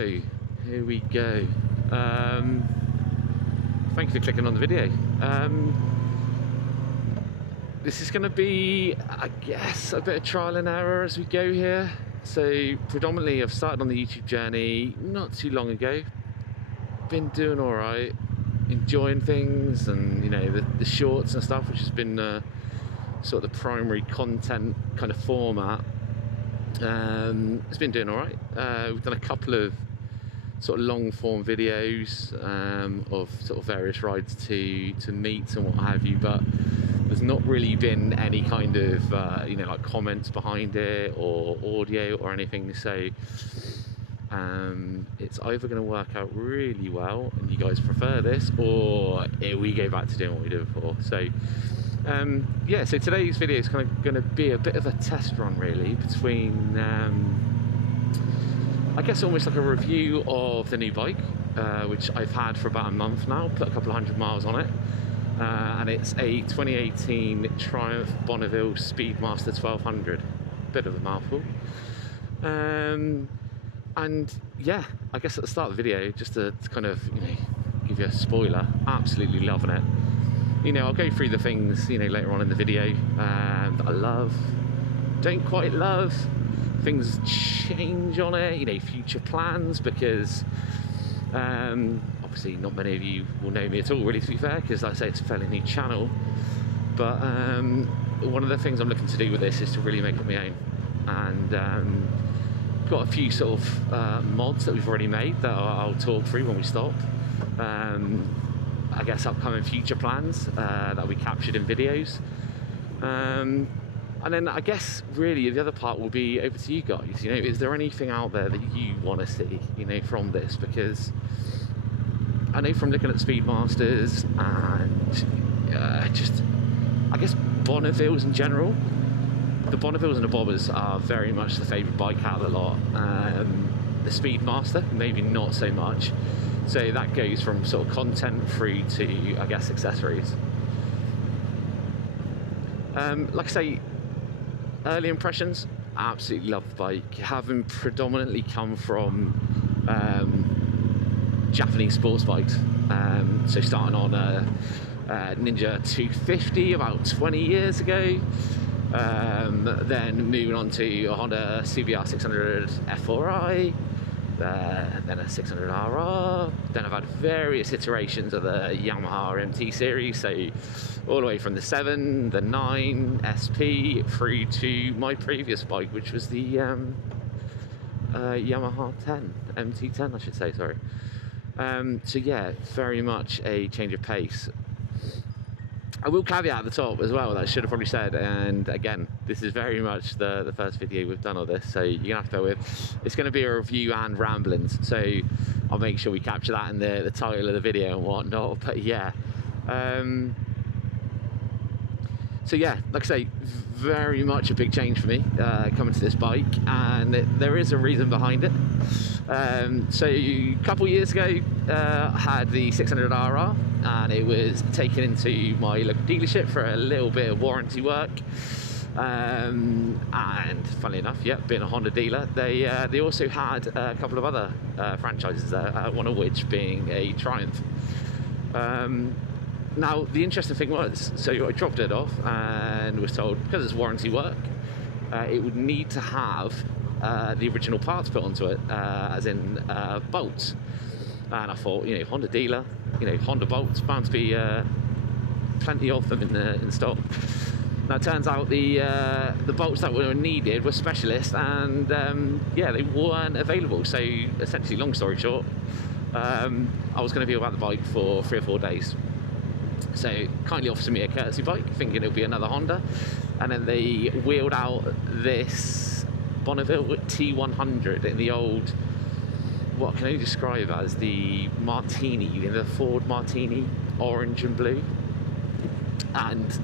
go. Here we go. Thank you for clicking on the video. This is going to be, I guess, a bit of trial and error as we go here. So predominantly I've started on the YouTube journey not too long ago. Been doing all right, enjoying things, and you know, the shorts and stuff, which has been sort of the primary content kind of format. It's been doing all right. We've done a couple of sort of long form videos of sort of various rides to meet and what have you, but there's not really been any kind of you know, like comments behind it or audio or anything. So it's either going to work out really well and you guys prefer this, or we go back to doing what we did before. So yeah, so today's video is kind of going to be a bit of a test run really between I guess almost like a review of the new bike, which I've had for about a month now, put a couple of 100 miles on it, and it's a 2018 Triumph Bonneville Speedmaster 1200. Bit of a mouthful. And yeah, I guess at the start of the video, just to kind of, you know, give you a spoiler, absolutely loving it. You know, I'll go through the things, you know, later on in the video that I love, don't quite love. Things change on it, you know, future plans, because obviously not many of you will know me at all, really, to be fair, because like I say, it's a fairly new channel. But one of the things I'm looking to do with this is to really make it my own, and got a few sort of mods that we've already made that I'll talk through when we stop. I guess upcoming future plans that we captured in videos. And then I guess really the other part will be over to you guys. You know, is there anything out there that you want to see, you know, from this? Because I know from looking at Speedmasters and just, I guess, Bonnevilles in general, the Bonnevilles and the Bobbers are very much the favourite bike out of the lot. The Speedmaster, maybe not so much. So that goes from sort of content through to, I guess, accessories. Like I say, early impressions, absolutely love the bike. Having predominantly come from Japanese sports bikes, so starting on a Ninja 250 about 20 years ago, then moving on to a Honda CBR 600 F4i, then a 600RR, then I've had various iterations of the Yamaha MT series, so all the way from the 7, the 9, SP, through to my previous bike, which was the Yamaha 10, MT10 I should say, sorry. So yeah, very much a change of pace. I will caveat at the top as well that I should have probably said, and again, this is very much the first video we've done of this, so you're gonna have to bear with. It's going to be a review and ramblings, so I'll make sure we capture that in the title of the video and whatnot. But yeah, so yeah, like I say, very much a big change for me coming to this bike, and there is a reason behind it. So a couple of years ago, I had the 600RR, and it was taken into my local dealership for a little bit of warranty work. And funnily enough, yeah, being a Honda dealer, they also had a couple of other franchises there, one of which being a Triumph. Now, the interesting thing was, so I dropped it off and was told, because it's warranty work, it would need to have the original parts put onto it, as in bolts. And I thought, you know, Honda dealer, you know, Honda bolts, bound to be plenty of them in stock. Now, it turns out the bolts that were needed were specialist, and yeah, they weren't available. So essentially, long story short, I was going to be without the bike for 3 or 4 days. So kindly offered me a courtesy bike, thinking it would be another Honda, and then they wheeled out this Bonneville T100 in the old, what can I describe as the Martini, in the Ford Martini, orange and blue, and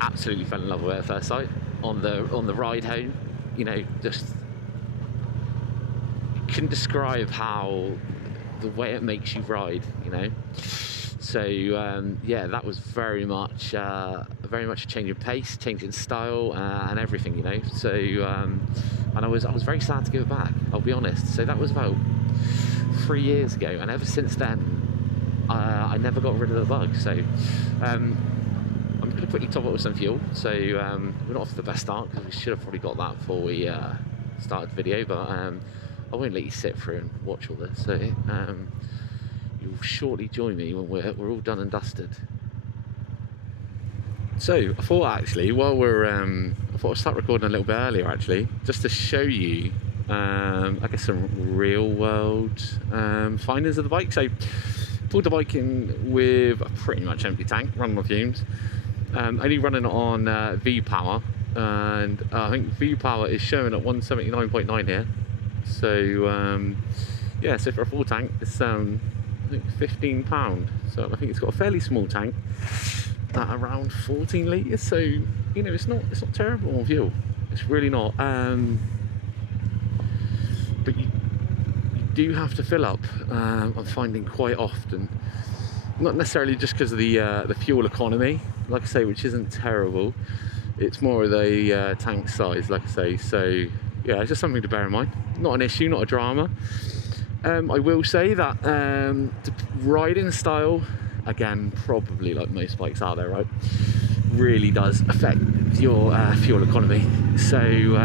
absolutely fell in love with it at first sight. On the ride home, you know, just couldn't describe how the way it makes you ride, you know. So yeah, that was very much a change in pace, change in style, and everything, you know. So and I was very sad to give it back, I'll be honest. So that was about 3 years ago, and ever since then I never got rid of the bug. So I'm going to quickly top up with some fuel. So we're not off to the best start, because we should have probably got that before we started the video, but I won't let you sit through and watch all this. So you'll shortly join me when we're all done and dusted. So I thought actually, while I thought I'd start recording a little bit earlier actually, just to show you I guess some real world findings of the bike. So pulled the bike in with a pretty much empty tank, running on fumes, only running on V power, and I think V power is showing at 179.9 here. So yeah, so for a full tank it's I think £15. So I think it's got a fairly small tank at around 14 litres. So you know, it's not terrible on fuel. It's really not. But you do have to fill up. I'm finding quite often, not necessarily just because of the fuel economy, like I say, which isn't terrible. It's more of the tank size, like I say. So yeah, it's just something to bear in mind. Not an issue, not a drama. I will say that the riding style, again, probably like most bikes out there, right, really does affect your fuel economy. So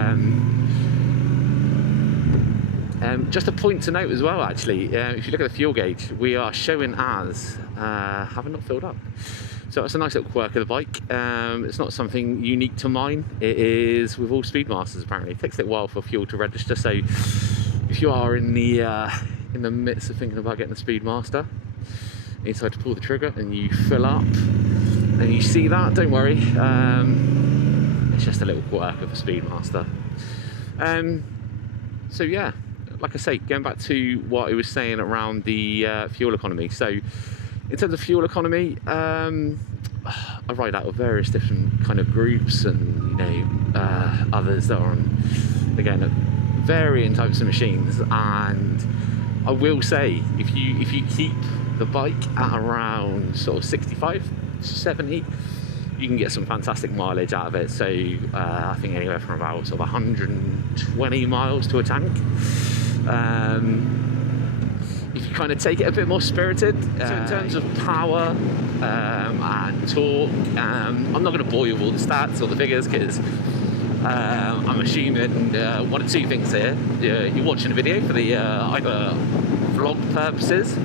just a point to note as well, actually, if you look at the fuel gauge, we are showing as having not filled up. So that's a nice little quirk of the bike. It's not something unique to mine. It is with all Speedmasters apparently. It takes a little while for fuel to register. So if you are in the midst of thinking about getting a Speedmaster, you decide to pull the trigger and you fill up, and you see that, don't worry. It's just a little quirk of a Speedmaster. So yeah, like I say, going back to what I was saying around the fuel economy. So in terms of fuel economy, I ride out of various different kind of groups, and you know, others that are on, again, varying types of machines. And I will say, if you keep the bike at around sort of 65, 70, you can get some fantastic mileage out of it. So I think anywhere from about sort of 120 miles to a tank. If you kind of take it a bit more spirited. So in terms of power and torque, I'm not going to bore you with all the stats or the figures, because I'm assuming one of two things here. You're watching a video for the either vlog purposes,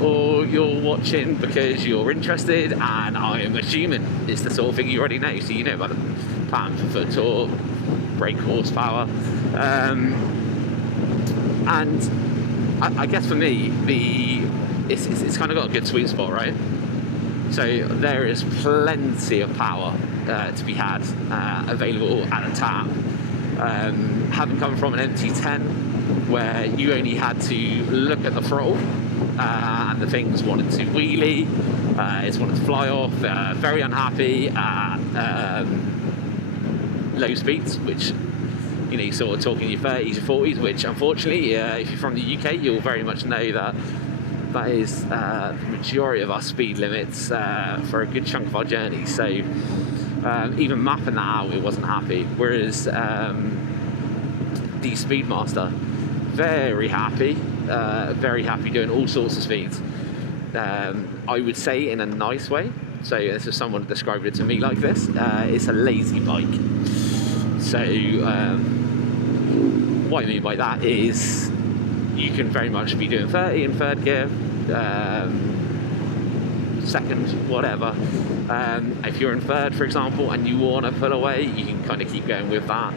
or you're watching because you're interested, and I'm assuming it's the sort of thing you already know. So you know about the pound per foot torque, brake horsepower, and I guess for me, it's kind of got a good sweet spot, right? So there is plenty of power to be had available at a tap. Having come from an MT10 where you only had to look at the throttle and the thing's wanted to wheelie, it's wanted to fly off, very unhappy at low speeds, which, you know, you're sort of talking your 30s, your 40s, which unfortunately, if you're from the UK, you'll very much know that that is the majority of our speed limits for a good chunk of our journey. So even mapping that out, it wasn't happy. Whereas the Speedmaster, very happy doing all sorts of speeds. I would say in a nice way. So this is someone described it to me like this. It's a lazy bike. So what I mean by that is you can very much be doing 30 in third gear, second, whatever. If you're in third, for example, and you want to pull away, you can kind of keep going with that.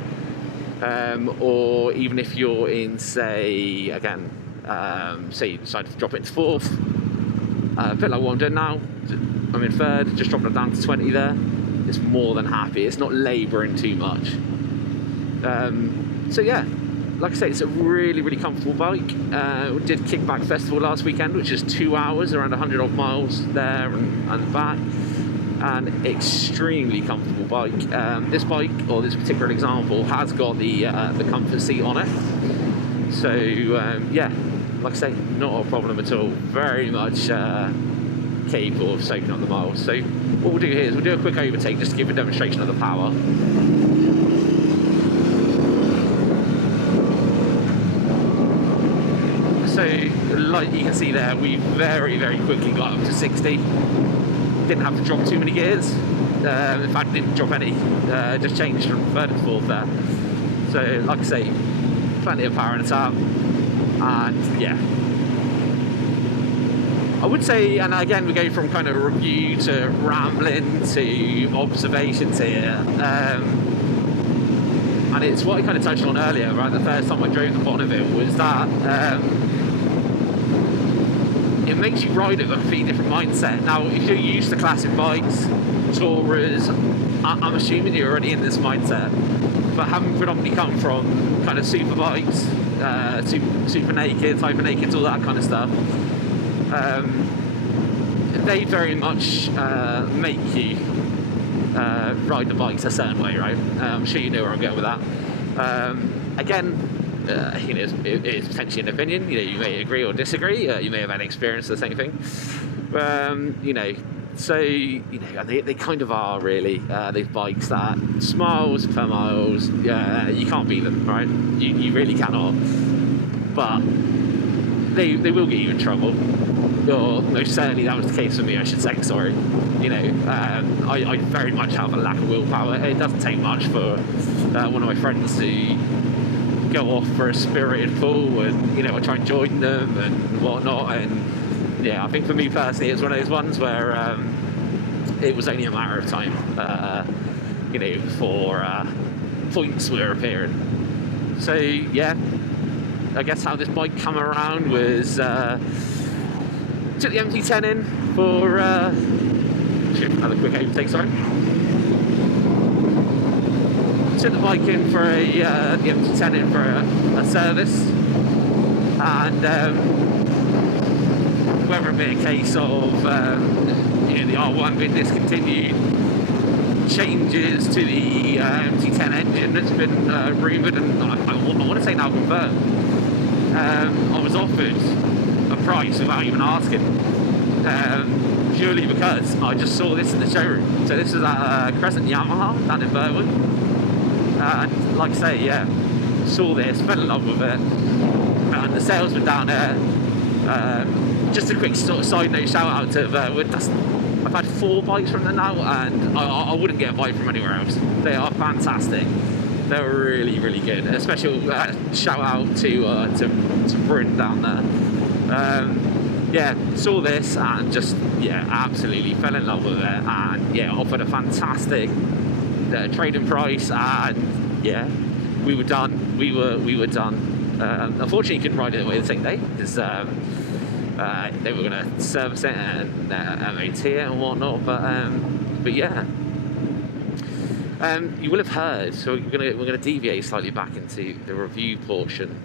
Or even if you're in, say, again, say you decide to drop it into fourth, a bit like what I'm doing now, I'm in third, just dropping it down to 20 there, it's more than happy. It's not labouring too much. So yeah, like I say, it's a really, really comfortable bike. We did Kickback Festival last weekend, which is 2 hours, around 100 odd miles there and back. An extremely comfortable bike. This bike, or this particular example, has got the comfort seat on it. So yeah, like I say, not a problem at all. Very much capable of soaking up the miles. So what we'll do here is we'll do a quick overtake just to give a demonstration of the power. So like you can see there, we very quickly got up to 60. Didn't have to drop too many gears. In fact, didn't drop any. Just changed from third to fourth there. So like I say, plenty of power in the tap. And yeah, I would say, and again we go from kind of review to rambling to observations here. And it's what I kind of touched on earlier, right? The first time I drove the Bonneville was that it makes you ride it with a completely different mindset. Now, if you're used to classic bikes, Tourers, I'm assuming you're already in this mindset. But having predominantly come from kind of super bikes, super nakeds, hyper nakeds, all that kind of stuff, they very much make you ride the bikes a certain way, right? I'm sure you know where I'm going with that. Again, you know, it's potentially an opinion. You know, you may agree or disagree. You may have had experience of the same thing. You know, so you know, they kind of are really these bikes that miles per miles. You can't beat them, right? You really cannot. But they will get you in trouble. Or most certainly that was the case for me, I should say. Sorry. You know, I very much have a lack of willpower. It doesn't take much for one of my friends to go off for a spirited pull, and you know, I try and join them and whatnot. And yeah, I think for me personally, it's one of those ones where it was only a matter of time, you know, before points were appearing. So yeah, I guess how this bike came around was took the MT10 in for another quick overtake, sorry. Took the bike in for the MT10 in for a service, and whether it be a case of you know, the R1 being discontinued, changes to the MT10 engine that's been rumoured and I want to say now confirmed, I was offered a price without even asking, purely because I just saw this in the showroom. So this is at Crescent Yamaha down in Burwood. And like I say, yeah, saw this, fell in love with it, and the salesman down there, just a quick sort of side note shout out to Burwood. I've had 4 bikes from them now, and I wouldn't get a bike from anywhere else. They are fantastic. They're really good. A special shout out to Bryn down there. Yeah, saw this and just, yeah, absolutely fell in love with it, and yeah, offered a fantastic trading price, and yeah, we were done. We were done. Unfortunately, couldn't ride it away the same day because they were going to service it and MOT it and whatnot. But yeah, you will have heard. So we're going to deviate slightly back into the review portion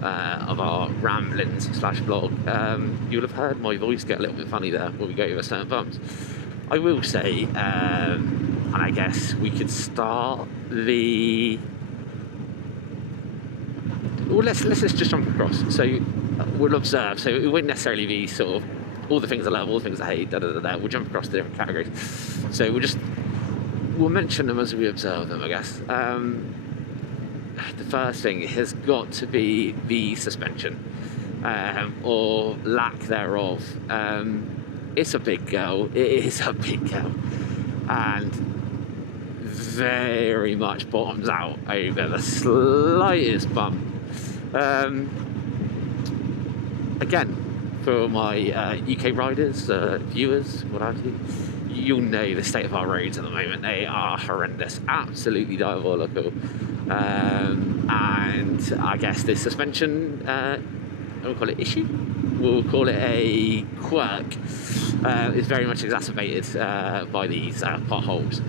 of our ramblings / blog. You'll have heard my voice get a little bit funny there when we go over certain bumps. I will say, and I guess we could start the. Well, let's just jump across. So we'll observe. So it won't necessarily be sort of all the things I love, all the things I hate. We'll jump across the different categories. So we'll mention them as we observe them, I guess. The first thing has got to be the suspension, or lack thereof. It's a big girl. It is a big girl, and very much bottoms out over the slightest bump. Again, for my UK riders, viewers, what have you, you'll know the state of our roads at the moment. They are horrendous, absolutely diabolical. And I guess this suspension, we'll call it issue, we'll call it a quirk, is very much exacerbated by these potholes.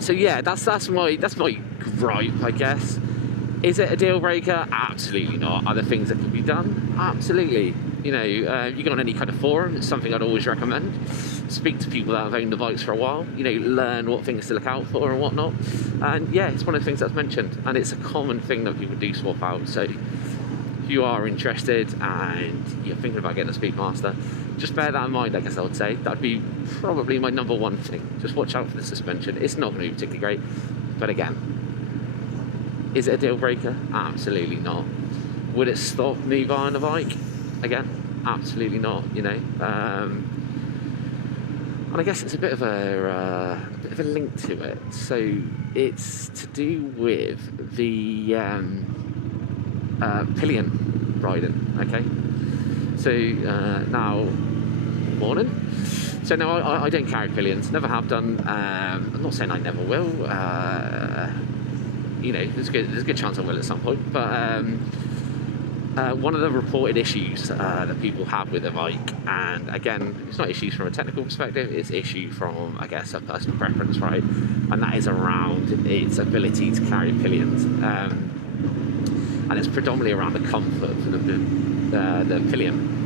So yeah, that's my gripe, I guess. Is it a deal breaker? Absolutely not. Are there things that can be done? Absolutely. You know, you go on any kind of forum, it's something I'd always recommend. Speak to people that have owned the bikes for a while, you know, learn what things to look out for and whatnot. And yeah, it's one of the things that's mentioned, and it's a common thing that people do swap out. So if if you are interested and you're thinking about getting a Speedmaster, just bear that in mind. I guess I would say that'd be probably my number one thing. Just watch out for the suspension. It's not going to be particularly great, but again, is it a deal breaker? Absolutely not. Would it stop me buying a bike? Again, absolutely not. You know, and I guess it's a bit of a link to it. So it's to do with the pillion riding. Okay, so now morning. So no, I don't carry pillions. Never have done. I'm not saying I never will. You know, there's a good chance I will at some point. But one of the reported issues that people have with the bike, and again, it's not issues from a technical perspective, it's issue from, I guess, a personal preference, right? And that is around its ability to carry pillions. And it's predominantly around the comfort for the pillion.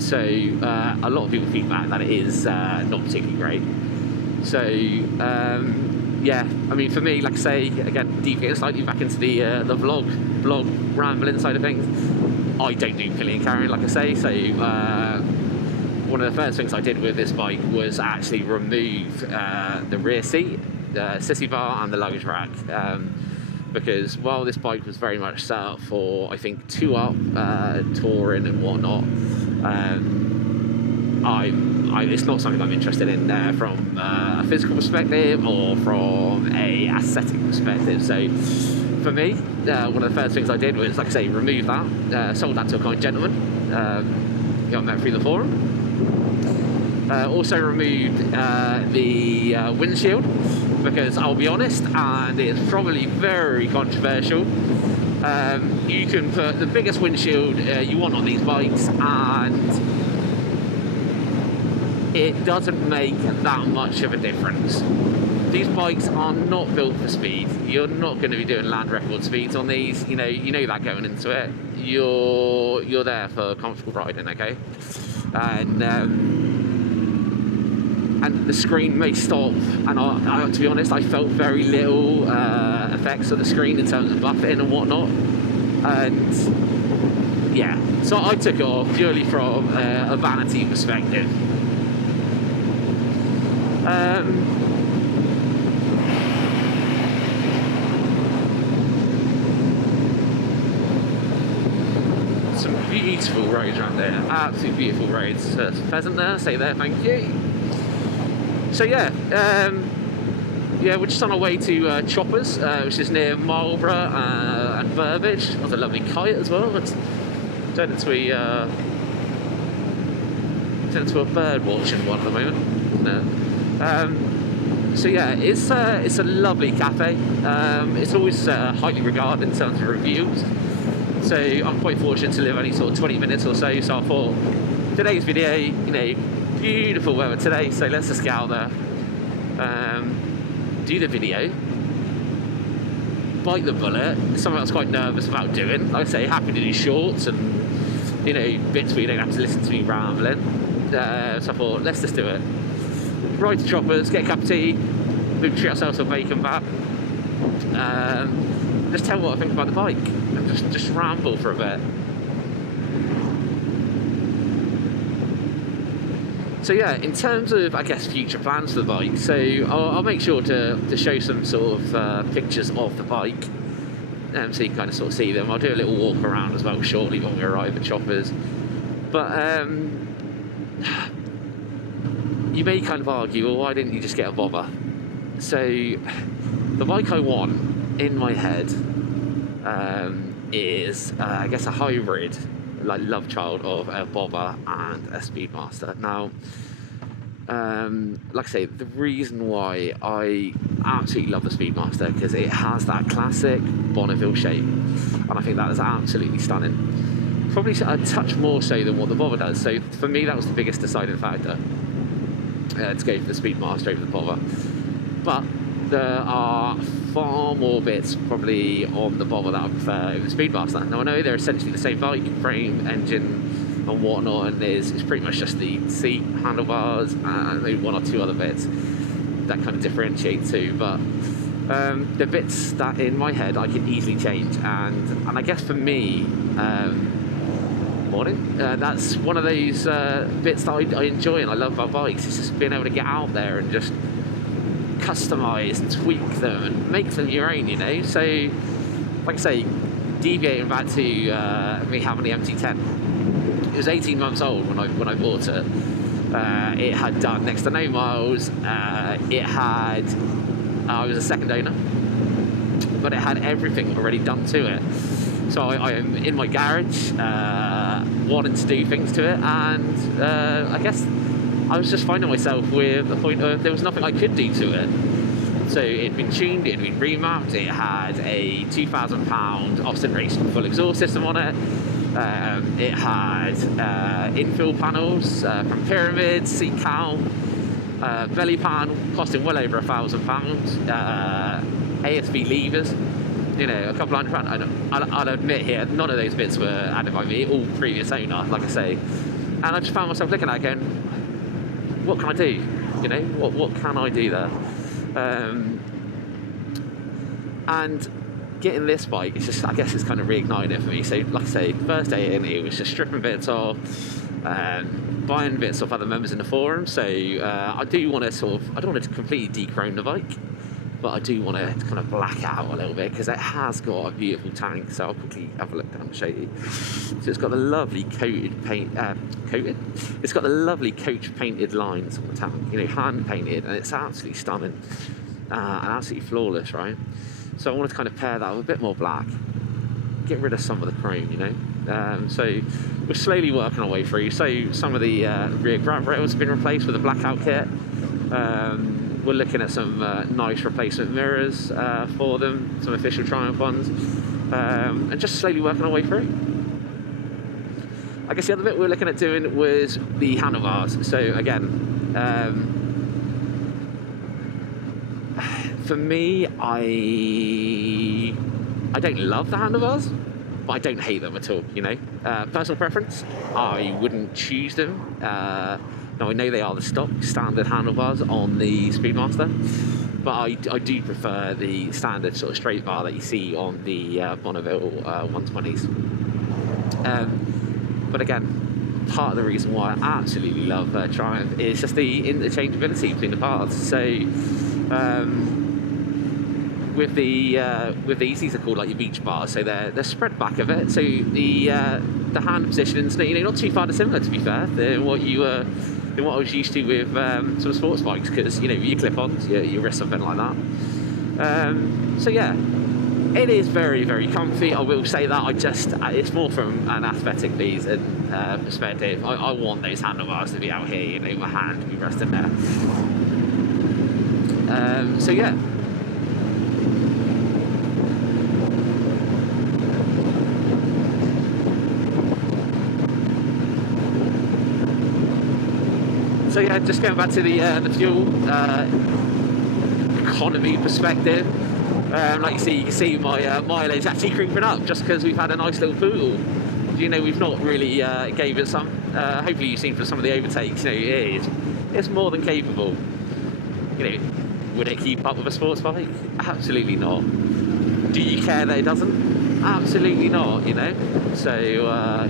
So a lot of people feedback that it is not particularly great. So yeah, I mean, for me, like I say, again, deviating slightly back into the vlog rambling side of things, I don't do pillion carrying, like I say. So one of the first things I did with this bike was actually remove the rear seat, the sissy bar, and the luggage rack. Because while this bike was very much set up for, I think, 2-up touring and whatnot, it's not something I'm interested in from a physical perspective or from a aesthetic perspective. So for me, one of the first things I did was, like I say, remove that, sold that to a kind gentleman, got met through the forum. Also removed the windshield, because I'll be honest, and it's probably very controversial, you can put the biggest windshield you want on these bikes and it doesn't make that much of a difference. These bikes are not built for speed. You're not going to be doing land record speeds on these. You know that going into it. You're there for comfortable riding, okay? And the screen may stop, and I, to be honest, I felt very little effects of the screen in terms of buffeting and whatnot. And yeah, so I took it off purely from a vanity perspective. Some beautiful roads around there, absolutely beautiful roads. Pheasant there, say there, thank you. So yeah, we're just on our way to Choppers, which is near Marlborough and Burbage. There's a lovely kite as well. It's turned into a bird watching one at the moment. No. So yeah, it's a lovely cafe. It's always highly regarded in terms of reviews. So I'm quite fortunate to live only sort of 20 minutes or so. So I thought today's video, beautiful weather today, so let's just get out there, do the video, bite the bullet. It's something I was quite nervous about doing. Like I say, happy to do shorts and bits where you don't have to listen to me rambling. So I thought, let's just do it. Ride to Choppers, get a cup of tea, maybe treat ourselves to a bacon bath, just tell what I think about the bike, and just ramble for a bit. So yeah, in terms of, I guess, future plans for the bike, so I'll make sure to show some sort of pictures of the bike, so you can kind of sort of see them. I'll do a little walk around as well shortly when we arrive at Choppers. But you may kind of argue, well, why didn't you just get a bobber? So the bike I want in my head is, I guess, a hybrid, like love child of a bobber and a Speedmaster. Now, like I say, the reason why I absolutely love the Speedmaster, because it has that classic Bonneville shape, and I think that is absolutely stunning. Probably a touch more so than what the bobber does. So for me, that was the biggest deciding factor to go for the Speedmaster over the bobber. But there are far more bits probably on the bobber that I prefer over the Speedmaster. Now I know they're essentially the same bike, frame, engine and whatnot, and it's pretty much just the seat, handlebars, and maybe one or two other bits that kind of differentiate too. But the bits that in my head I can easily change, and I guess for me, Morning. That's one of those bits that I enjoy and I love about bikes. It's just being able to get out there and just customise and tweak them and make them your own, you know. So, like I say, deviating back to me having the MT10, it was 18 months old when I bought it. It had done next to no miles. It had, I was a second owner, but it had everything already done to it. So I am in my garage, wanting to do things to it, and I guess I was just finding myself with the point of there was nothing I could do to it. So it had been tuned, it had been remapped, it had a £2,000 Austin Racing full exhaust system on it. It had infill panels from Pyramids, seat cowl, belly panel costing well over £1,000, ASB levers, you know, a couple £100. I'll admit here, none of those bits were added by me, all previous owner, like I say. And I just found myself looking at it going, what can I do? You know, what can I do there? And getting this bike, it's just, I guess it's kind of reignited it for me. So, like I say, first day in, it was just stripping bits off, buying bits off other members in the forum. So I do want to sort of, I don't want to completely dechrome the bike, but I do want to kind of black out a little bit because it has got a beautiful tank. So I'll quickly have a look down and show you. So it's got the lovely it's got the lovely coach painted lines on the tank, you know, hand painted, and it's absolutely stunning and absolutely flawless, right? So I wanted to kind of pair that with a bit more black, get rid of some of the chrome, you know. So we're slowly working our way through. So some of the rear grab rails have been replaced with a blackout kit. We're looking at some nice replacement mirrors for them, some official Triumph ones, and just slowly working our way through. I guess the other bit we were looking at doing was the handlebars. So again, for me, I don't love the handlebars, but I don't hate them at all, you know. Personal preference, I wouldn't choose them. Now I know they are the stock standard handlebars on the Speedmaster, but I do prefer the standard sort of straight bar that you see on the Bonneville 120s. But again, part of the reason why I absolutely love Triumph is just the interchangeability between the parts. So with these are called like your beach bars, so they're spread back a bit. So the hand positions, you know, not too far dissimilar, to be fair, than what I was used to with sort of sports bikes, because you know your clip-ons, your wrist, something like that. So yeah, it is very, very comfy. I will say that. It's more from an aesthetic reason perspective. I want those handlebars to be out here, you know, my hand to be resting there. So yeah. So yeah, just going back to the fuel economy perspective. Like you can see my mileage actually creeping up just because we've had a nice little poodle. You know, we've not really gave it some. Hopefully you've seen from some of the overtakes. You know, it's more than capable. You know, would it keep up with a sports bike? Absolutely not. Do you care that it doesn't? Absolutely not. You know, so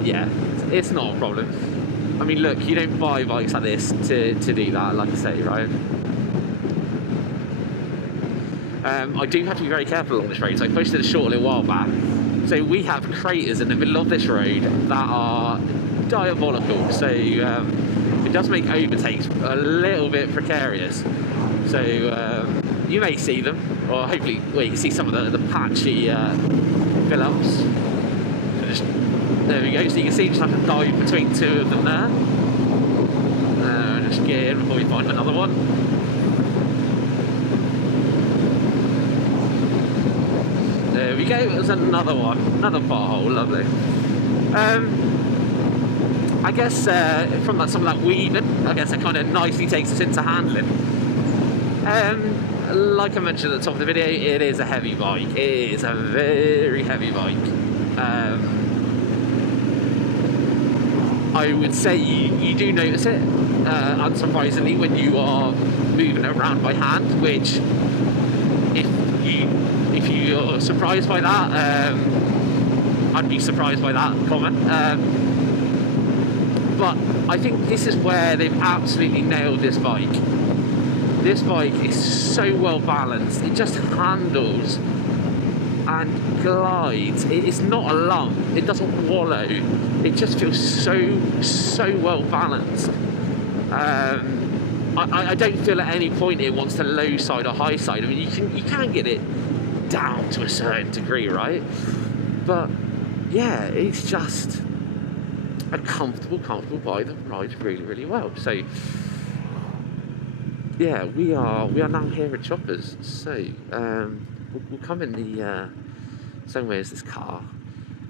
yeah, it's not a problem. I mean, look, you don't buy bikes like this to do that, like I say, right? I do have to be very careful along this road. So I posted a short a little while back. So we have craters in the middle of this road that are diabolical. So it does make overtakes a little bit precarious. So you may see them, or hopefully, well, you can see some of the patchy fill-ups. So there we go. So you can see you just have to dive between two of them there. Just get in before we find another one. There we go, there's another one, another pothole, lovely. I guess from some of that weaving, I guess it kind of nicely takes us into handling. Like I mentioned at the top of the video, it is a heavy bike. It is a very heavy bike. I would say you do notice it, unsurprisingly, when you are moving it around by hand, which if you're surprised by that, I'd be surprised by that comment. But I think this is where they've absolutely nailed this bike. This bike is so well balanced. It just handles and glides. It's not a lump. It doesn't wallow. It just feels so well balanced. I don't feel at any point it wants to low side or high side. I mean, you can get it down to a certain degree, right? But yeah, it's just a comfortable bike that rides really well. So yeah, we are now here at Choppers. So we'll come in the same way as this car,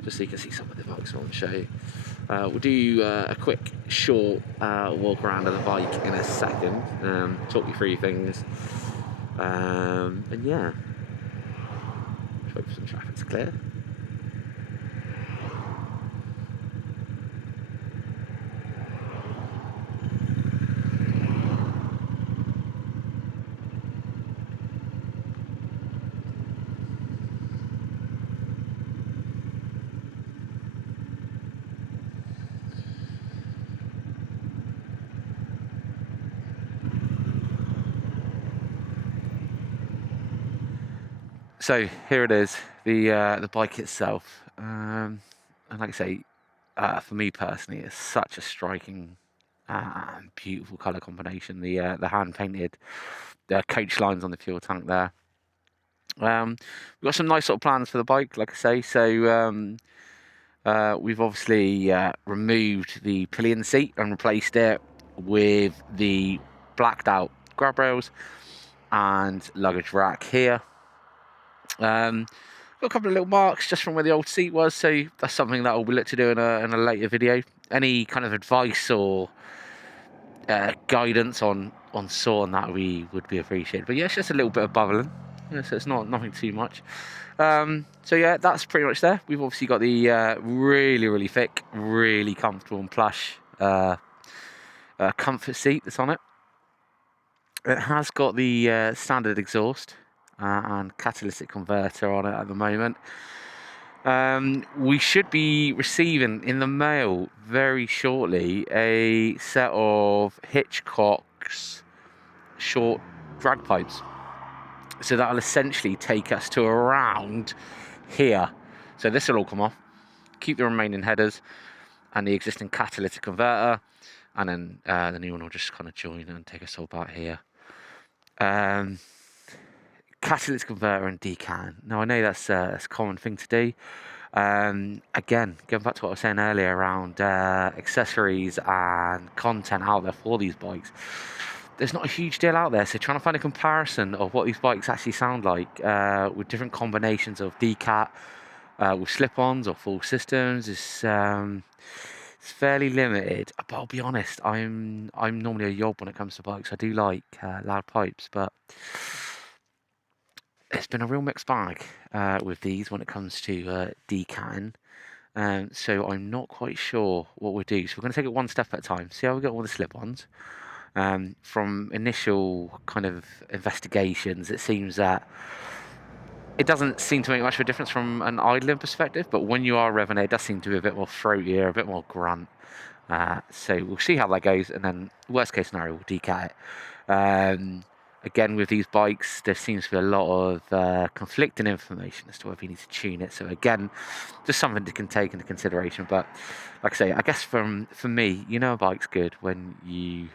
just so you can see some of the bikes on show. We'll do a quick short walk around of the bike in a second, talk you through things, and yeah, hope some traffic's clear. So here it is, the bike itself, and like I say, for me personally, it's such a striking, beautiful colour combination. The hand painted coach lines on the fuel tank there. We've got some nice sort of plans for the bike, like I say. So we've obviously removed the pillion seat and replaced it with the blacked out grab rails and luggage rack here. Got a couple of little marks just from where the old seat was, so that's something that we'll look to do in a later video. Any kind of advice or guidance on saw on that would be appreciated. But yeah, it's just a little bit of bubbling, so it's nothing too much. So yeah, that's pretty much there. We've obviously got the really thick, really comfortable and plush comfort seat that's on it. It has got the standard exhaust and catalytic converter on it at the moment. We should be receiving in the mail very shortly a set of Hitchcock's short drag pipes. So that'll essentially take us to around here. So this will all come off, keep the remaining headers and the existing catalytic converter, and then the new one will just kind of join and take us all back here. Catalytic converter and decan. Now I know that's a common thing to do. Again, going back to what I was saying earlier around accessories and content out there for these bikes, there's not a huge deal out there. So trying to find a comparison of what these bikes actually sound like with different combinations of decat with slip-ons or full systems is it's fairly limited. But I'll be honest, I'm normally a yob when it comes to bikes. I do like loud pipes, but it's been a real mixed bag with these when it comes to decan. So I'm not quite sure what we'll do. So we're going to take it one step at a time, see how we get on with the slip-ons. From initial kind of investigations, it seems that it doesn't seem to make much of a difference from an idling perspective, but when you are revving it does seem to be a bit more throatier, a bit more grunt. So we'll see how that goes, and then worst case scenario, we'll decat it. Again, with these bikes, there seems to be a lot of conflicting information as to whether you need to tune it. So again, just something you can take into consideration. But like I say, I guess for me, you know a bike's good when you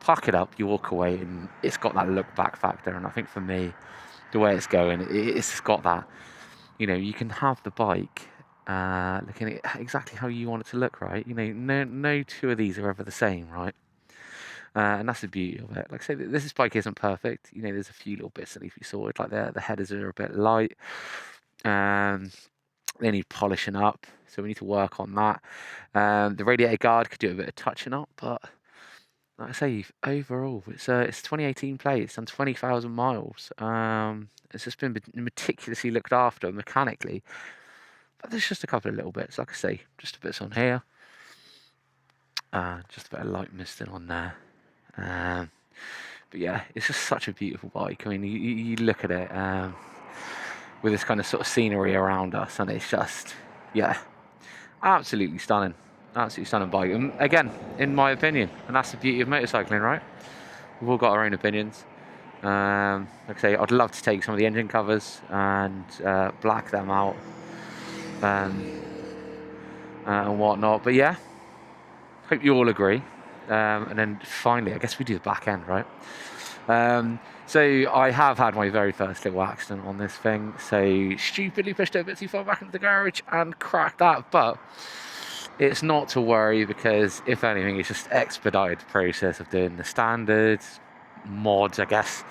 park it up, you walk away, and it's got that look back factor. And I think for me, the way it's going, it's got that. You know, you can have the bike looking at exactly how you want it to look, right? You know, no two of these are ever the same, right? And that's the beauty of it. Like I say, this bike isn't perfect. You know, there's a few little bits that need to be sorted. Like the headers are a bit light. They need polishing up, so we need to work on that. The radiator guard could do a bit of touching up, but like I say, overall, it's 2018 plate. It's done 20,000 miles. It's just been meticulously looked after mechanically. But there's just a couple of little bits. Like I say, just a bits on here. Just a bit of light misting on there. But yeah, it's just such a beautiful bike. I mean, you look at it with this kind of sort of scenery around us, and it's just yeah, absolutely stunning. Absolutely stunning bike. And again, in my opinion, and that's the beauty of motorcycling, right? We've all got our own opinions. Like I say, I'd love to take some of the engine covers and black them out and whatnot. But yeah, hope you all agree. And then finally, I guess we do the back end, right? So I have had my very first little accident on this thing. So stupidly pushed it a bit too far back into the garage and cracked that. But it's not to worry, because if anything, it's just expedited the process of doing the standard mods, I guess,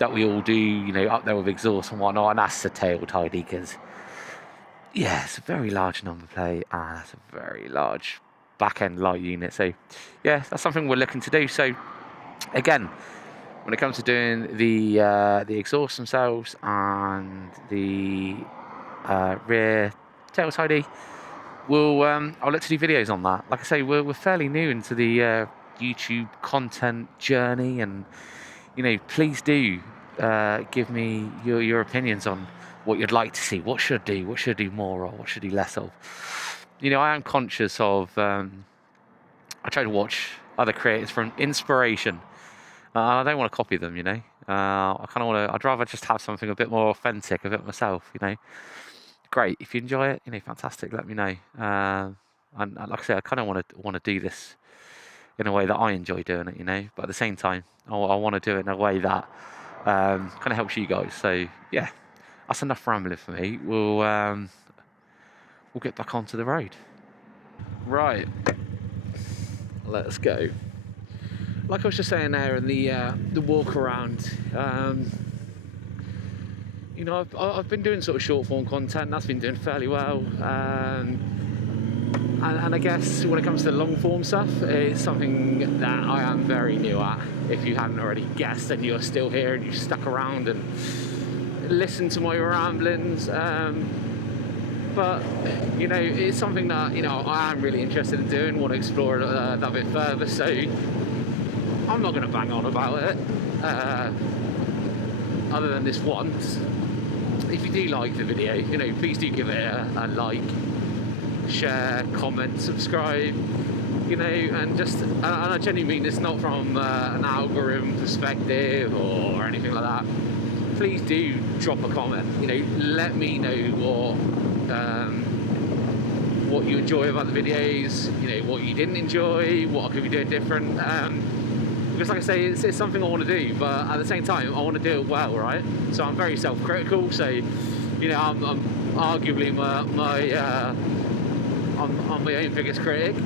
that we all do, you know, up there with exhaust and whatnot. And that's the tail tidy, because yeah, it's a very large number plate and it's a very large back end light unit. So yeah, that's something we're looking to do. So again, when it comes to doing the exhaust themselves and the rear tail tidy, I'll look to do videos on that. Like I say, we're fairly new into the YouTube content journey, and you know, please do give me your opinions on what you'd like to see. What should I do? What should I do more of? What should I do less of? You know, I am conscious of. I try to watch other creators for inspiration. I don't want to copy them, you know. I kind of want to. I'd rather just have something a bit more authentic, a bit myself, you know. Great, if you enjoy it, you know, fantastic. Let me know. And like I said, I kind of want to do this in a way that I enjoy doing it, you know. But at the same time, I want to do it in a way that kind of helps you guys. So yeah, that's enough rambling for me. We'll get back onto the road. Right, let's go. Like I was just saying there in the walk around, you know, I've been doing sort of short form content. That's been doing fairly well, and I guess when it comes to the long form stuff, it's something that I am very new at. If you hadn't already guessed, and you're still here and you've stuck around and listened to my ramblings, but you know, it's something that, you know, I am really interested in doing. Want to explore that bit further. So I'm not going to bang on about it, other than this once. If you do like the video, you know, please do give it a like, share, comment, subscribe, you know, and just, and I genuinely mean this not from an algorithm perspective or anything like that. Please do drop a comment, you know, let me know what you enjoy about the videos, you know, what you didn't enjoy, what I could be doing different, because like I say, it's something I want to do, but at the same time I want to do it well, right? So I'm very self-critical, so, you know, I'm arguably I'm my own biggest critic,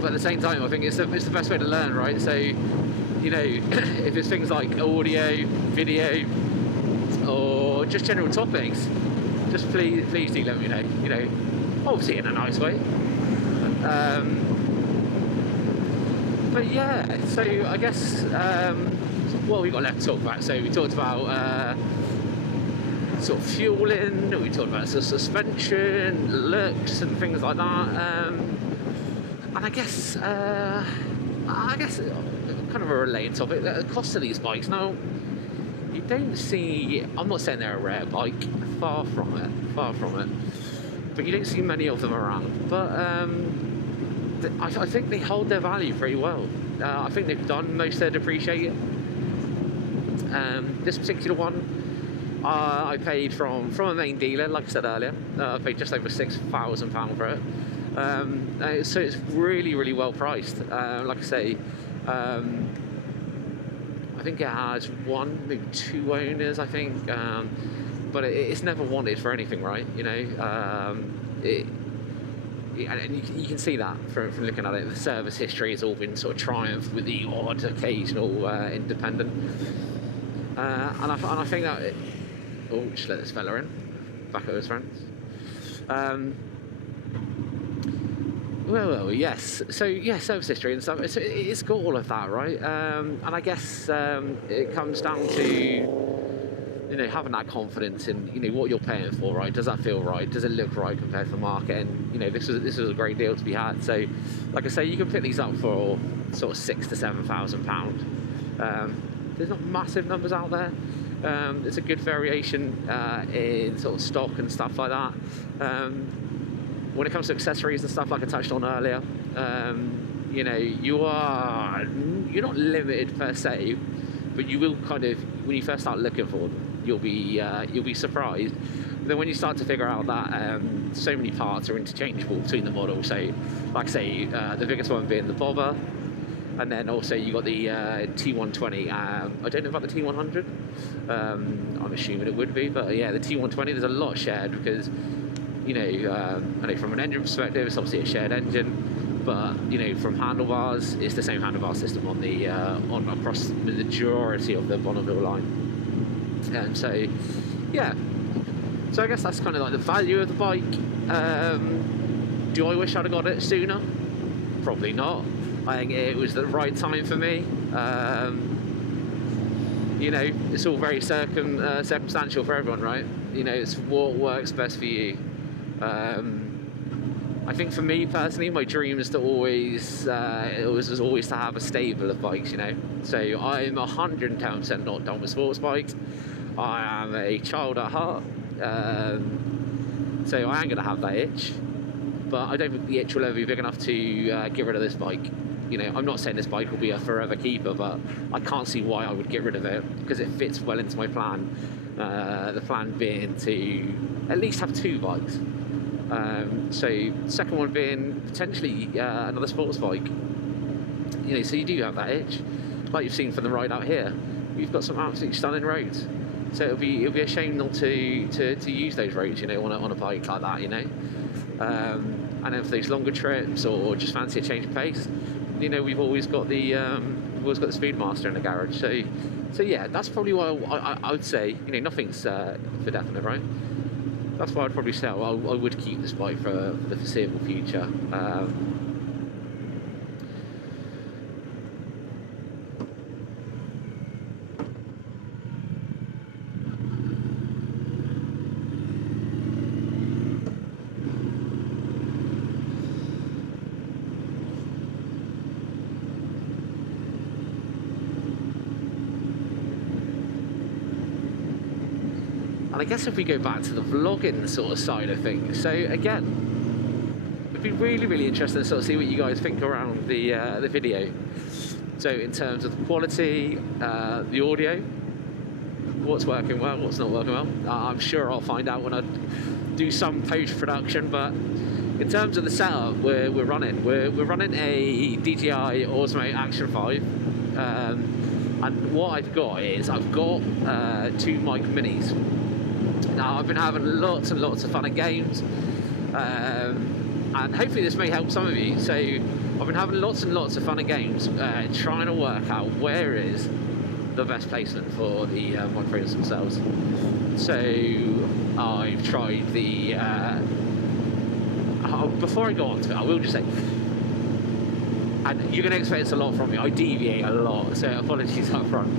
but at the same time I think it's the best way to learn, right? So, you know, if it's things like audio, video, or just general topics, just please do let me know, you know, obviously in a nice way. But yeah, so I guess what we got left to talk about. So we talked about sort of fueling, we talked about suspension, looks and things like that, and I guess kind of a related topic, the cost of these bikes. Now, you don't see, I'm not saying they're a rare bike, far from it, but you don't see many of them around. But I think they hold their value pretty well. I think they've done most of their depreciating. This particular one, I paid from a main dealer, like I said earlier. I paid just over £6,000 for it. So it's really, really well priced. Like I say, I think it has one, maybe two owners, I think. But it's never wanted for anything, right? You know, and you can see that from looking at it. The service history has all been sort of Triumph with the odd occasional independent, and I think that just let this fella in, back at his friends. Well, yes. So yeah, service history and stuff. It's got all of that, right? And I guess it comes down to, you know, having that confidence in, you know, what you're paying for, right? Does that feel right? Does it look right compared to the market? And, you know, this is a great deal to be had. So, like I say, you can pick these up for sort of £6,000 to £7,000. There's not massive numbers out there. There's a good variation in sort of stock and stuff like that. when it comes to accessories and stuff, like I touched on earlier, you know, you're not limited per se, but you will kind of, when you first start looking for them, you'll be surprised. But then when you start to figure out that so many parts are interchangeable between the models, so like I say, the biggest one being the bobber, and then also you got the T120. I don't know about the T100. I'm assuming it would be, but yeah, the T120. There's a lot shared because, you know, I know from an engine perspective, it's obviously a shared engine, but you know, from handlebars, it's the same handlebar system on the on across the majority of the Bonneville line. And so, yeah. So I guess that's kind of like the value of the bike. Do I wish I'd have got it sooner? Probably not. I think it was the right time for me. You know, it's all very circumstantial for everyone, right? You know, it's what works best for you. I think for me personally, my dream is to always, was always to have a stable of bikes, you know. So I'm 110% not done with sports bikes. I am a child at heart. So I am going to have that itch. But I don't think the itch will ever be big enough to get rid of this bike. You know, I'm not saying this bike will be a forever keeper, but I can't see why I would get rid of it because it fits well into my plan. The plan being to at least have 2 bikes. So second one being potentially another sports bike. You know, so you do have that itch, like you've seen from the ride out here. We've got some absolutely stunning roads. So it'll be a shame not to use those roads, you know, on a bike like that, you know. And then for these longer trips or just fancy a change of pace, you know, we've always got the Speedmaster in the garage. So yeah, that's probably why I would say, you know, nothing's for definite, right? That's why I'd probably say I would keep this bike for the foreseeable future. And I guess if we go back to the vlogging sort of side of things, so again, it'd be really, really interesting to sort of see what you guys think around the video. So in terms of the quality, the audio, what's working well, what's not working well. I'm sure I'll find out when I do some post-production, but in terms of the setup we're running a DJI Osmo Action 5, and what I've got is 2 Mic Minis. Now, I've been having lots and lots of fun and games, and hopefully this may help some of you. So I've been having lots and lots of fun and games, trying to work out where is the best placement for the microphones themselves. So I've tried the... before I go on to it, I will just say, and you're going to expect a lot from me, I deviate a lot, so apologies up front.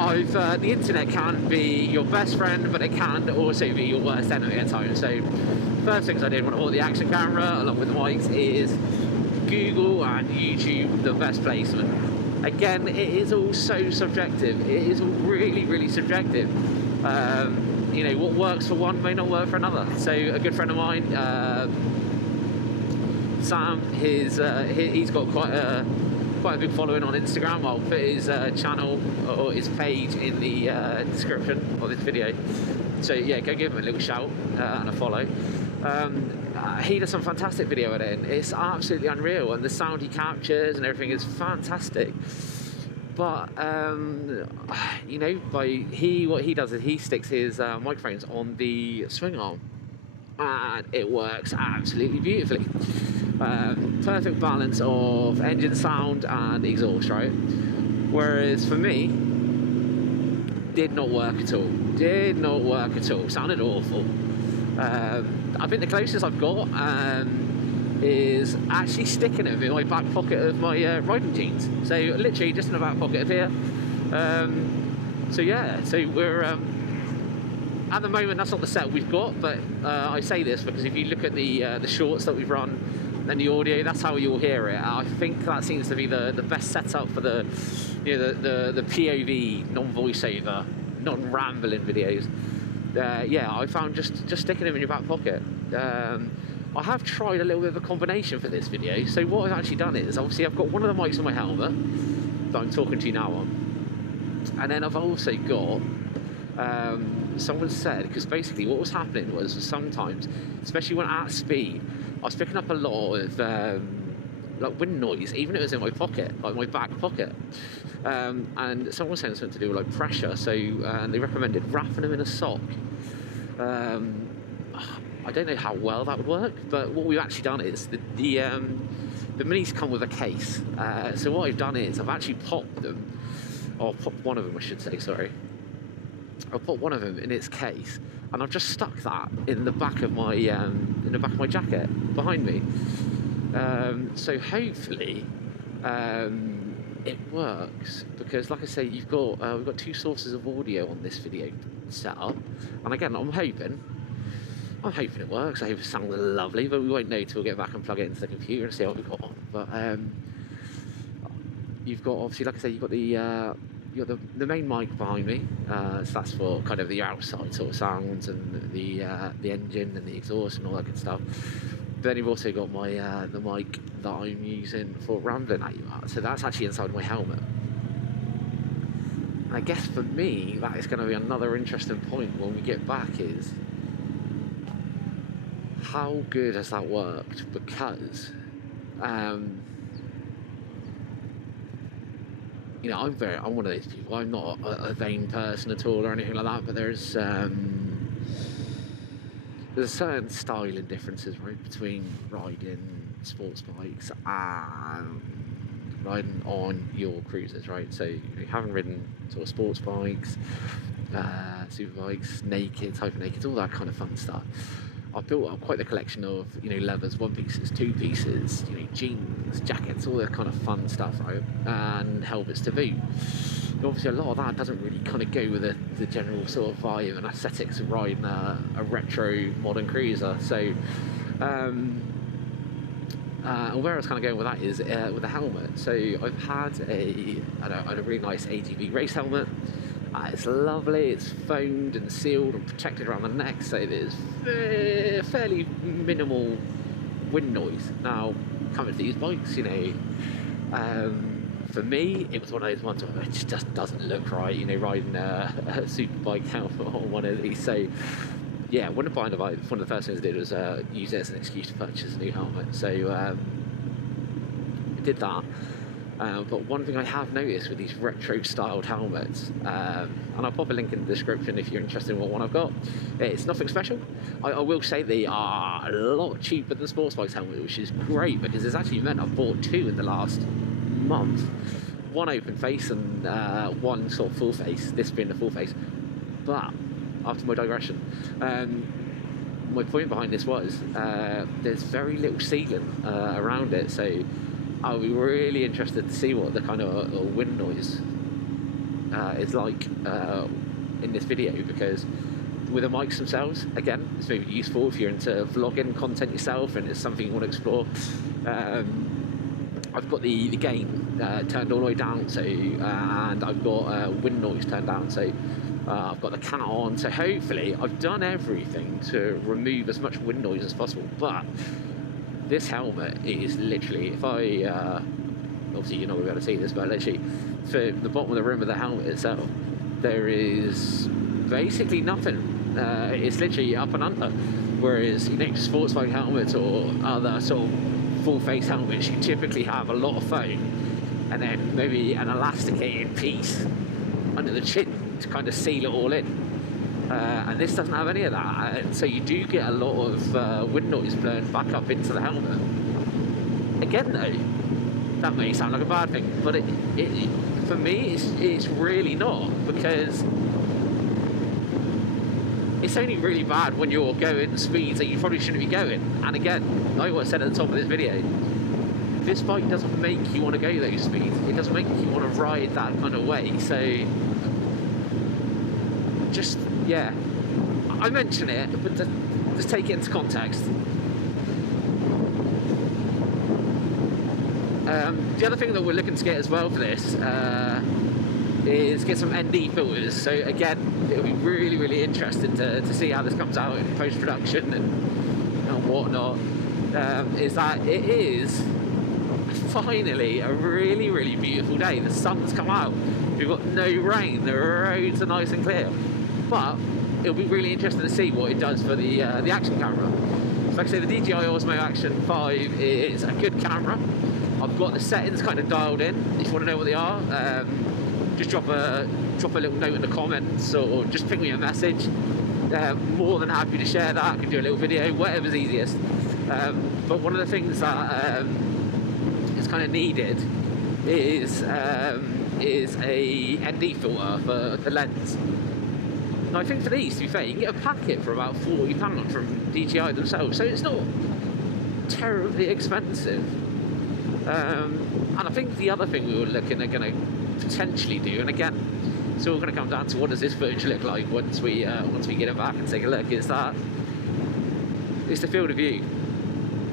The internet can be your best friend, but it can also be your worst enemy at times. So first things I did when I bought the action camera along with the mics is Google and YouTube the best placement. Again, it is all so subjective. It is all really, really subjective. You know, what works for one may not work for another. So a good friend of mine, Sam, he's got quite a big following on Instagram. I'll put his channel or his page in the description of this video. So yeah, go give him a little shout and a follow. He does some fantastic video editing. It's absolutely unreal, and the sound he captures and everything is fantastic. But you know, what he does is he sticks his microphones on the swing arm, and it works absolutely beautifully. Perfect balance of engine sound and exhaust, right? Whereas for me, did not work at all. Sounded awful. I think the closest I've got is actually sticking it in my back pocket of my riding jeans. So literally just in the back pocket of here. So yeah, so we're at the moment that's not the setup we've got, but I say this because if you look at the shorts that we've run and the audio, that's how you'll hear it. I think that seems to be the best setup for the, you know, the POV, non-voiceover, non-rambling videos. yeah, I found just sticking them in your back pocket. I have tried a little bit of a combination for this video. So what I've actually done is, obviously I've got one of the mics on my helmet that I'm talking to you now on, and then I've also got, someone said, because basically what was happening was sometimes, especially when at speed, I was picking up a lot of like wind noise, even if it was in my pocket, like my back pocket. And someone was saying something to do with like pressure, so they recommended wrapping them in a sock. I don't know how well that would work, but what we've actually done is the minis come with a case. So what I've done is I've actually popped them, or popped one of them, I should say. Sorry, I've put one of them in its case, and I've just stuck that in the back of my jacket behind me. So hopefully it works, because like I say, we've got two sources of audio on this video set up, and again I'm hoping it works. I hope it sounds lovely, but we won't know till we get back and plug it into the computer and see what we've got on. But you've got, obviously, like I say, you've got the main mic behind me, so that's for kind of the outside sort of sounds and the engine and the exhaust and all that good stuff. But then you've also got my the mic that I'm using for rambling at you at, so that's actually inside my helmet. And I guess for me, that is going to be another interesting point when we get back, is how good has that worked? Because you know, I'm one of those people. I'm not a vain person at all or anything like that, but there's a certain styling differences, right, between riding sports bikes and riding on your cruisers, right? So you haven't ridden sort of sports bikes, super bikes, nakeds, hyper nakeds, all that kind of fun stuff. I've built up quite the collection of, you know, leathers, one pieces, two pieces, you know, jeans, jackets, all that kind of fun stuff, right? And helmets to boot. And obviously a lot of that doesn't really kind of go with the general sort of vibe and aesthetics of riding a retro modern cruiser. So and where I was kind of going with that is with the helmet. So I've had a really nice ATV race helmet. It's lovely, it's foamed and sealed and protected around the neck, so there's fairly minimal wind noise. Now, coming to these bikes, you know, for me, it was one of those ones where it just doesn't look right, you know, riding a super bike helmet on one of these. So, yeah, when I buying the bike, one of the first things I did was use it as an excuse to purchase a new helmet. So, I did that. But one thing I have noticed with these retro styled helmets, and I'll pop a link in the description if you're interested in what one I've got, it's nothing special. I will say they are a lot cheaper than sports bikes helmet, which is great, because it's actually meant I've bought two in the last month. One open face and one sort of full face, this being the full face. But after my digression, my point behind this was there's very little sealing around it, so I'll be really interested to see what the kind of wind noise is like in this video, because with the mics themselves, again, it's maybe useful if you're into vlogging content yourself and it's something you want to explore. I've got the gain turned all the way down, so and I've got wind noise turned down, so I've got the cat on, so hopefully I've done everything to remove as much wind noise as possible. But this helmet is literally, if I, obviously you're not going to be able to see this, but literally, for the bottom of the rim of the helmet itself, there is basically nothing. It's literally up and under. Whereas, you know, sports bike helmets or other sort of full face helmets, you typically have a lot of foam and then maybe an elasticated piece under the chin to kind of seal it all in. And this doesn't have any of that, and so you do get a lot of wind noise blowing back up into the helmet. Again though, that may sound like a bad thing, but it for me it's really not, because it's only really bad when you're going speeds that you probably shouldn't be going. And again, like what I said at the top of this video, this bike doesn't make you want to go those speeds, it doesn't make you want to ride that kind of way. So just, yeah, I mention it, but just take it into context. The other thing that we're looking to get as well for this is get some ND filters. So again, it'll be really, really interesting to see how this comes out in post-production and whatnot. Is that it is finally a really, really beautiful day. The sun's come out. We've got no rain. The roads are nice and clear. But it'll be really interesting to see what it does for the action camera. So like I say, the DJI Osmo Action 5 is a good camera. I've got the settings kind of dialed in. If you want to know what they are, just drop a little note in the comments, or just ping me a message. More than happy to share that. I can do a little video, whatever's easiest. But one of the things that is kind of needed is a ND filter for the lens. And I think for these, to be fair, you can get a packet for about £40 from DJI themselves, so it's not terribly expensive. And I think the other thing we were looking at going to potentially do, and again, it's all going to come down to what does this footage look like once we get it back and take a look, is the field of view.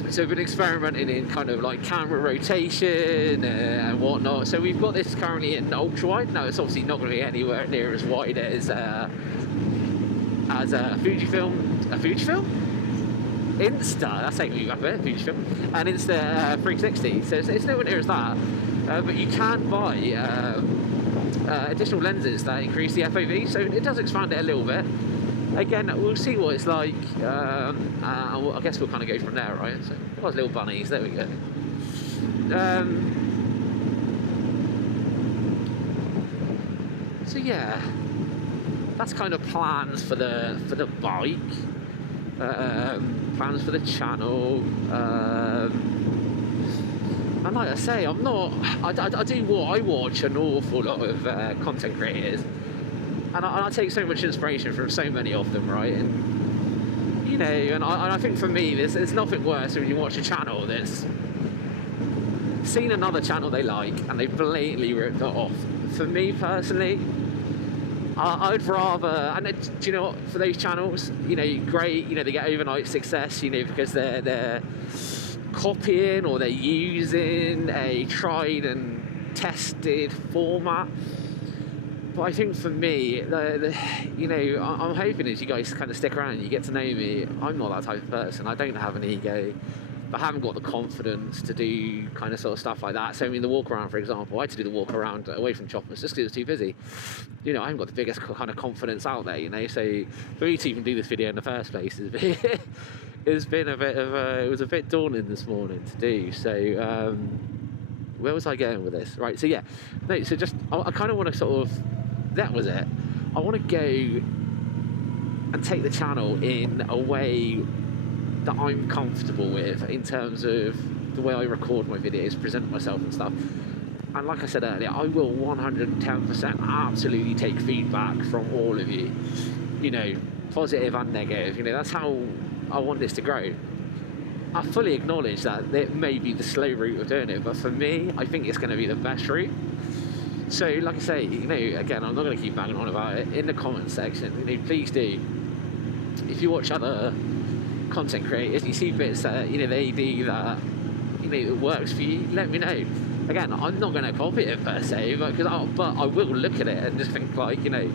So we've been experimenting in kind of like camera rotation and whatnot. So we've got this currently in ultra wide. Now it's obviously not going to be anywhere near as wide as a Fujifilm. A Fujifilm? Insta. That's how you up it. Fujifilm. And Insta 360. So it's nowhere near as that. But you can buy additional lenses that increase the FOV. So it does expand it a little bit. Again, we'll see what it's like, I guess we'll kind of go from there, right? So, those little bunnies, there we go. So yeah, that's kind of plans for the bike, plans for the channel, and like I say, I watch an awful lot of content creators. And I take so much inspiration from so many of them, right? And you know, and I think for me, there's nothing worse when you watch a channel that's seen another channel they like and they blatantly ripped it off. For me personally, I'd rather, and do you know what? For those channels, you know, great, you know, they get overnight success, you know, because they're copying or they're using a tried and tested format. But I think for me, you know, I'm hoping as you guys kind of stick around and you get to know me, I'm not that type of person. I don't have an ego. I haven't got the confidence to do kind of sort of stuff like that. So I mean, the walk around, for example, I had to do the walk around away from Choppers just because it was too busy. You know, I haven't got the biggest kind of confidence out there, you know. So for me to even do this video in the first place it's been a bit of it was a bit daunting this morning to do. So where was I going with this? Right. So yeah, no. So just I kind of want to sort of. That was it. I want to go and take the channel in a way that I'm comfortable with in terms of the way I record my videos, present myself and stuff. And like I said earlier, I will 110% absolutely take feedback from all of you. You know, positive and negative. You know, that's how I want this to grow. I fully acknowledge that it may be the slow route of doing it, but for me, I think it's going to be the best route. So, like I say, you know, again, I'm not going to keep banging on about it. In the comments section, you know, please do. If you watch other content creators, you see bits that, you know, they do that, you know, it works for you, let me know. Again, I'm not going to copy it per se, but I will look at it and just think, like, you know,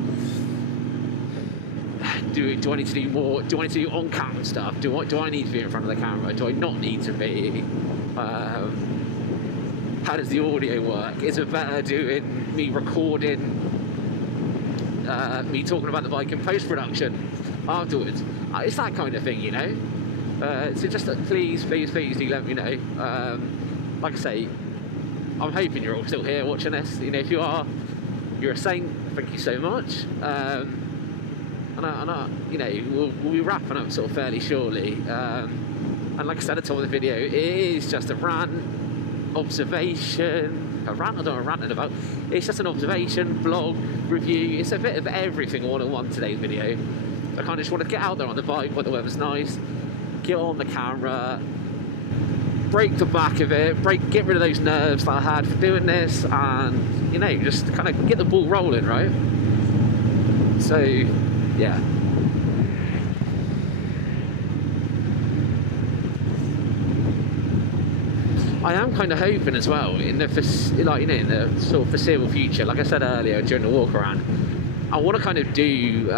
do I need to do more? Do I need to do on-camera stuff? Do I need to be in front of the camera? Do I not need to be? How does the audio work? Is it better doing me recording, me talking about the bike in post-production afterwards? It's that kind of thing, you know. So just please do let me know. Like I say, I'm hoping you're all still here watching this. You know, if you are, you're a saint. Thank you so much. And I, you know, we'll be wrapping up sort of fairly shortly. And like I said at the top of the video, it is just a rant. Observation, a rant, I don't know what I'm ranting about. It's just an observation, blog, review. It's a bit of everything all in one today's video. I kind of just want to get out there on the bike when the weather's nice, get on the camera, break the back of it, get rid of those nerves that I had for doing this, and, you know, just kind of get the ball rolling, right? So, yeah. I am kind of hoping as well in the in the sort of foreseeable future, like I said earlier during the walk around, I want to kind of do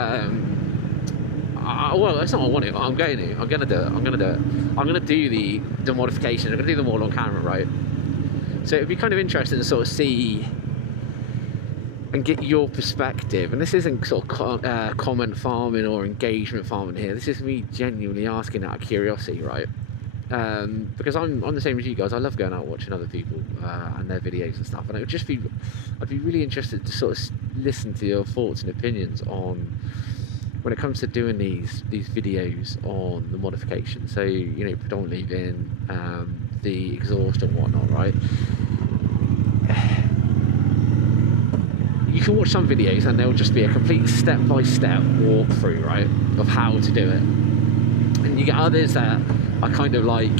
well, it's not what I want to, I'm going to do it. I'm going to do the modification. I'm going to do them all on camera, right? So it'd be kind of interesting to sort of see and get your perspective. And this isn't sort of comment farming or engagement farming here. This is me genuinely asking out of curiosity, right? Because I'm the same as you guys. I love going out watching other people and their videos and stuff. And I'd be really interested to sort of listen to your thoughts and opinions on when it comes to doing these videos on the modification. So, you know, predominantly in the exhaust and whatnot, right? You can watch some videos and they'll just be a complete step-by-step walkthrough, right, of how to do it. And you get others that are kind of like,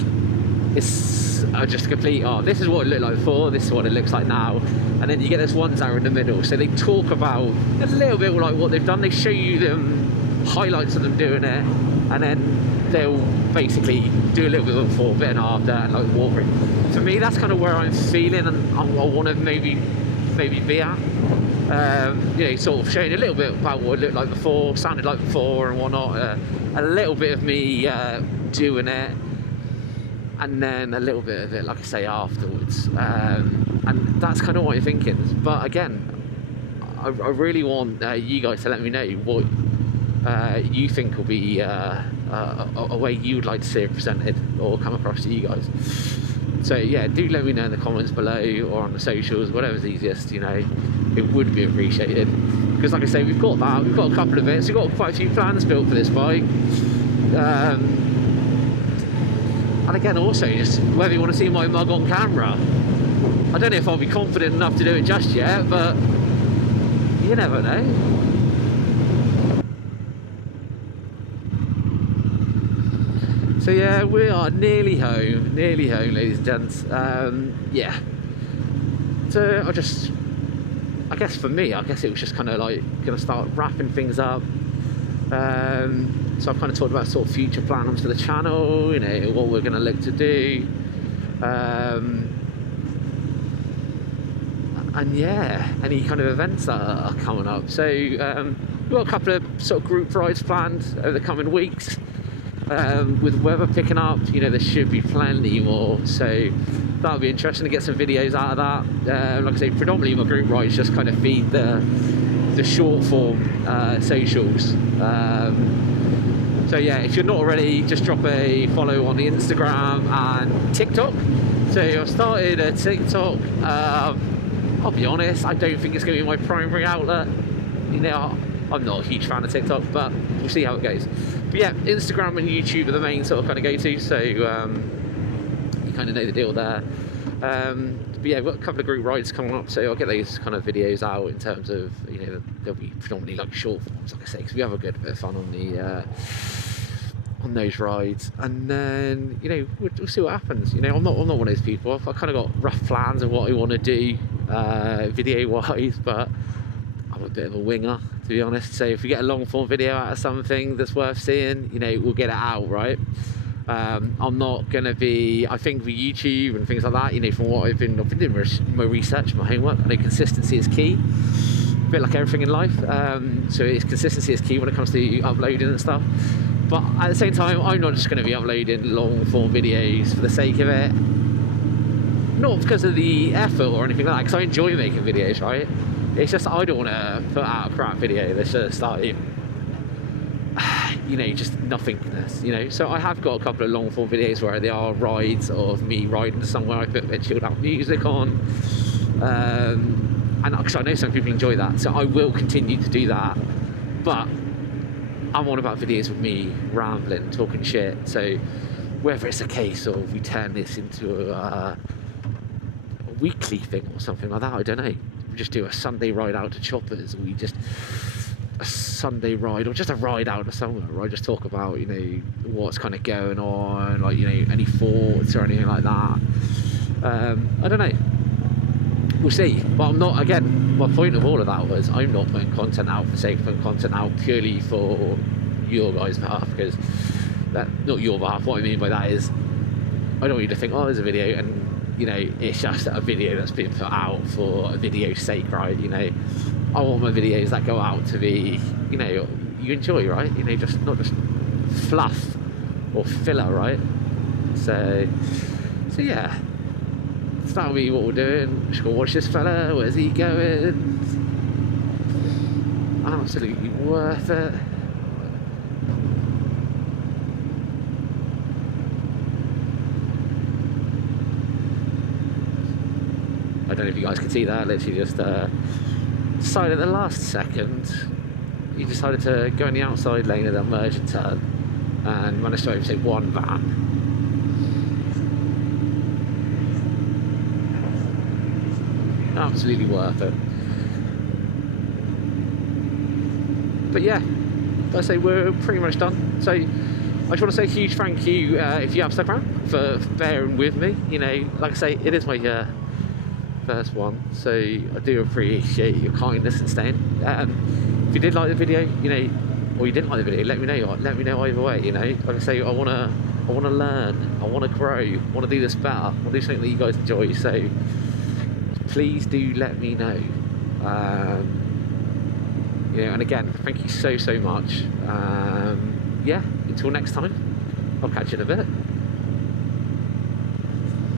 are just complete, oh, this is what it looked like before, this is what it looks like now. And then you get those ones that are in the middle. So they talk about a little bit like what they've done. They show you them highlights of them doing it, and then they'll basically do a little bit before, a bit and after, and like walk through. For me, that's kind of where I'm feeling, and I want to maybe be at. You know, sort of showing a little bit about what it looked like before, sounded like before, and whatnot. A little bit of me doing it, and then a little bit of it, like I say, afterwards. And that's kind of what I'm thinking. But again, I really want you guys to let me know what you think will be a way you would like to see it presented or come across to you guys. So yeah, do let me know in the comments below or on the socials, whatever's easiest, you know, it would be appreciated. Because like I say, we've got a couple of bits, we've got quite a few plans built for this bike. And again, also, just whether you want to see my mug on camera, I don't know if I'll be confident enough to do it just yet, but you never know. So yeah, we are nearly home, ladies and gents. Yeah. So I guess for me, it was just kind of like going to start wrapping things up. So I've kind of talked about sort of future plans for the channel, you know, what we're going to look to do. And yeah, any kind of events that are coming up. So we've got a couple of sort of group rides planned over the coming weeks. With weather picking up, you know, there should be plenty more, so that'll be interesting to get some videos out of that. Like I say, predominantly my group rides just kind of feed the short form socials. So yeah, if you're not already, just drop a follow on the Instagram and TikTok. So I've started a TikTok. I'll be honest, I don't think it's going to be my primary outlet. You know, I'm not a huge fan of TikTok, but we'll see how it goes. But yeah, Instagram and YouTube are the main sort of kind of go-to, so you kind of know the deal there. But yeah, we've got a couple of group rides coming up, so I'll get those kind of videos out in terms of, you know, they'll be predominantly like short forms, like I say, because we have a good bit of fun on the on those rides. And then, you know, we'll see what happens. You know, I'm not one of those people. I've kind of got rough plans of what I want to do video-wise, but I'm a bit of a winger, to be honest. So if we get a long form video out of something that's worth seeing, you know, we'll get it out, right? I'm not going to be, I think with YouTube and things like that, you know, from what I've been doing my research, my homework, I know consistency is key, a bit like everything in life. So consistency is key when it comes to uploading and stuff. But at the same time, I'm not just going to be uploading long form videos for the sake of it. Not because of the effort or anything like that, because I enjoy making videos, right? It's just I don't want to put out a crap video that's just like, you know, just nothingness, you know. So I have got a couple of long form videos where they are rides of me riding to somewhere. I put a bit of chilled out music on, and because I know some people enjoy that, so I will continue to do that. But I'm on about videos of me rambling, talking shit. So whether it's a case of we turn this into a weekly thing or something like that, I don't know. We just do a Sunday ride out to Choppers, or we just a Sunday ride, or just a ride out to somewhere where I just talk about, you know, what's kind of going on, like, you know, any thoughts or anything like that. I don't know. We'll see. But I'm not, again, my point of all of that was I'm not putting content out for sake of putting content out purely for your guys' behalf, because that, not your behalf, what I mean by that is I don't want you to think, oh, there's a video and you know, it's just a video that's been put out for a video's sake, right? You know, I want my videos that go out to be, you know, you enjoy, right? You know, just not just fluff or filler, right? So yeah, so that'll be what we're doing. Just gonna watch this fella. Where's he going? Absolutely worth it. I don't know if you guys can see that. Literally just decided at the last second, he decided to go in the outside lane of that merge and turn, and managed to overtake one van. Absolutely worth it. But yeah, like I say, we're pretty much done. So I just want to say a huge thank you if you have stuck around for bearing with me. You know, like I say, it is my first one, so I do appreciate your kindness and staying. If you did like the video, you know, or you didn't like the video, let me know. Let me know either way. You know, like I say, I wanna learn, I wanna grow, I wanna do this better, I wanna do something that you guys enjoy. So please do let me know. You know, and again, thank you so much. Yeah, until next time, I'll catch you in a bit.